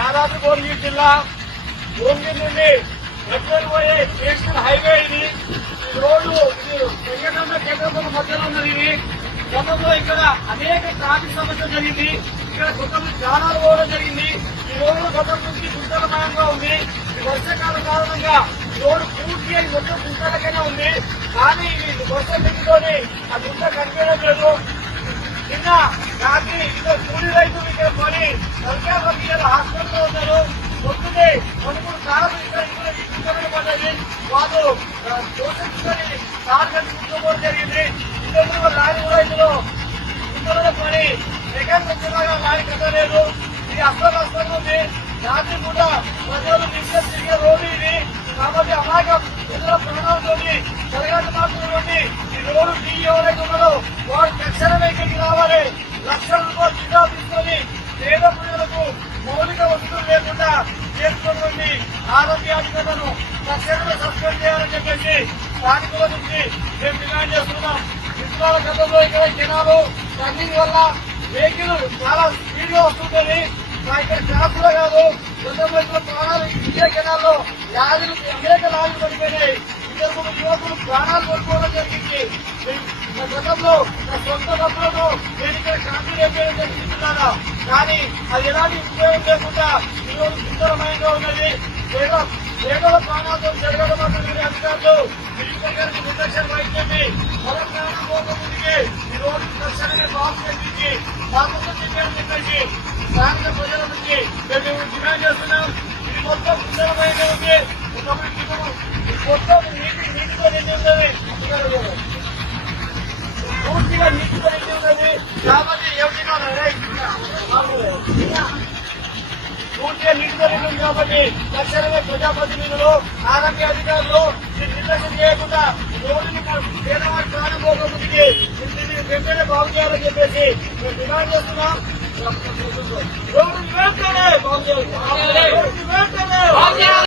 యాదాద్రి భువనగిరి జిల్లా భువనగిరి నుండి ఎక్కడ పోయే నేషనల్ హైవే ఇది. ఈ రోడ్డు వెంకటరమణ కేంద్రం మధ్యలో ఉన్నది. ఇది గతంలో ఇక్కడ అనేక ట్రాఫిక్ సమస్యలు జరిగింది. ఇక్కడ గతంలో జానాలు పోవడం జరిగింది. ఈ రోడ్డు గతం నుంచి గుంతలమయంగా ఉంది. ఈ వర్షాకాలం కారణంగా ఈ రోడ్డు పూర్తిగా మొత్తం గుంతలకైనా ఉంది. కానీ ఇది వర్షం నీటితోని ఆ గుంత కనిపించడం లేదు. నిన్న రాత్రి ఇక్కడ కూలీ రైతులు ఇక్కడ పని సర్కార్ హాస్పిటల్లో ఉన్నారు. పొద్దునే 13 కార్లు ఇక్కడ పడ్డది. వాళ్ళు పోషించుకొని కారు కట్టి కూర్చోవడం జరిగింది. ఇందులో లారీ కూడా ఇందులో ఇందులో పని సెకండ్ వచ్చేలాగా లారీ కట్టలేదు. ఇది అస్తం ఉంది. రాత్రి కూడా ప్రజలు నిత్యం తిరిగే రోడ్డు ఇది. కాబట్టి అలాగే ప్రజల ప్రాణాలతో జరగాలి మాత్రం ఈ రోడ్డు టీ ఎవరైతే ఉన్నారో వారు తక్షణమే ఇక్కడికి రావాలి. లక్షల రూపాయలు జీతాలు తీసుకొని పేద ప్రజలకు మౌలిక వసతులు లేకుండా చేస్తున్నటువంటి ఆరోగ్యాధికారులను తక్షణమే సస్పెండ్ చేయాలని చెప్పేసి స్థానికుల నుంచి మేము డిమాండ్ చేస్తున్నాం. ఇసుకాల గతంలో ఇక్కడ జనాలు రన్నింగ్ వల్ల వెహికల్ చాలా స్పీడ్ గా వస్తుందని ఇక్కడ ట్రాక్ కూడా కాదు. గతంలో ప్రాణాలు ఇదే కెనాల్లో అనేక లారీలు పడిపోయినాయి. ఇద్దరు యువకులు ప్రాణాలు కోల్పోవడం జరిగింది. గతంలో సొంత డబ్బులను నేను ఇక్కడ శాంతి చేయడం జరిగించున్నాను. కానీ అది ఎలాంటి ఉపయోగం లేకుండా ఈరోజు సుందరమయంగా ఉన్నది. పేదల ప్రాణాలతో జరగడం మాత్రం అధికారులు మినిస్టర్ గారికి నిర్లక్ష్యం వహించండి. మన ప్రాణం పోకముందుకే ఈ రోజు తక్షణమే బాబు చేసి బాధ్యత చెప్పారని చెప్పేసి స్థానిక ప్రజల నుంచి మేము డిమాండ్ చేస్తున్నాం. ఇది మొత్తం సుందరమైనది ఉంది. మొత్తం నీటితో నిండి ఉన్నది. పూర్తిగా నీటితో నిండి ఉన్నది. కాబట్టి పూర్తిగా నీటితో నిండి ఉంది. కాబట్టి తక్షణమే ప్రజాప్రతినిధులు ఆరోగ్య అధికారులు నిర్లక్ష్యం చేయకుండా రోడ్డుని పేదవాడి ప్రాణం పోకముందుకి వెంటనే బాగు చేయాలని చెప్పేసి మేము డిమాండ్ చేస్తున్నాం. రోడ్డు వెంటనే బాగు చేయాలి.